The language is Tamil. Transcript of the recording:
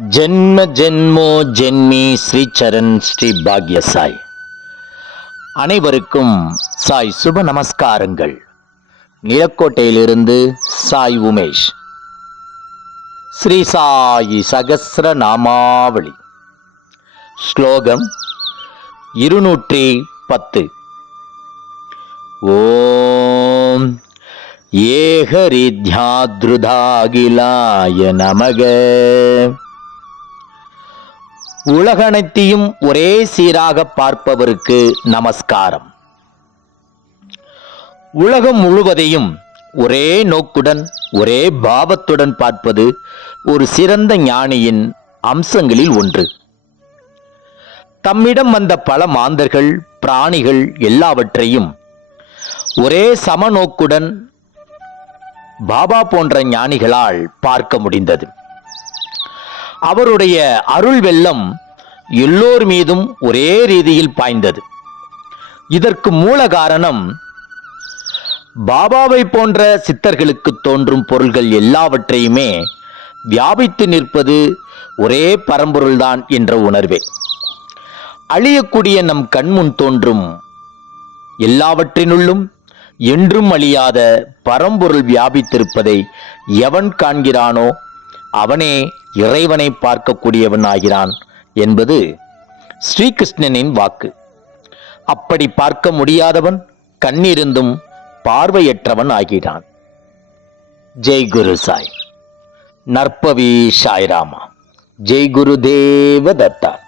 ஜென்ம ஜென்மோ ஜென்மி ஸ்ரீ சரண் ஸ்ரீ பாக்ய சாய். அனைவருக்கும் சாய் சுப நமஸ்காரங்கள். நிலக்கோட்டையிலிருந்து சாய் உமேஷ். ஸ்ரீ சாயி சகசிர நாமாவளி. ஸ்லோகம் இருநூற்றி பத்து. ஓம் ஏகரித்யாத்ருதாகிலாய நமக. உலகனைத்தையும் ஒரே சீராக பார்ப்பவருக்கு நமஸ்காரம். உலகம் முழுவதையும் ஒரே நோக்குடன் ஒரே பாவத்துடன் பார்ப்பது ஒரு சிறந்த ஞானியின் அம்சங்களில் ஒன்று. தம்மிடம் வந்த பல மாந்தர்கள் பிராணிகள் எல்லாவற்றையும் ஒரே சமநோக்குடன் பாபா போன்ற ஞானிகளால் பார்க்க முடிந்தது. அவருடைய அருள் வெள்ளம் எல்லோர் மீதும் ஒரே ரீதியில் பாய்ந்தது. இதற்கு மூல காரணம் பாபாவை போன்ற சித்தர்களுக்கு தோன்றும் பொருள்கள் எல்லாவற்றையுமே வியாபித்து நிற்பது ஒரே பரம்பொருள்தான் என்ற உணர்வே. அழியக்கூடிய நம் கண்முன் தோன்றும் எல்லாவற்றினுள்ளும் என்றும் அழியாத பரம்பொருள் வியாபித்திருப்பதை எவன் காண்கிறானோ அவனே இறைவனை பார்க்கக்கூடியவன் ஆகிறான் என்பது ஸ்ரீகிருஷ்ணனின் வாக்கு. அப்படி பார்க்க முடியாதவன் கண்ணிருந்தும் பார்வையற்றவன் ஆகிறான். ஜெய் குரு சாய். நற்பவி சாய்ராமா. ஜெய் குரு தேவ தத்தா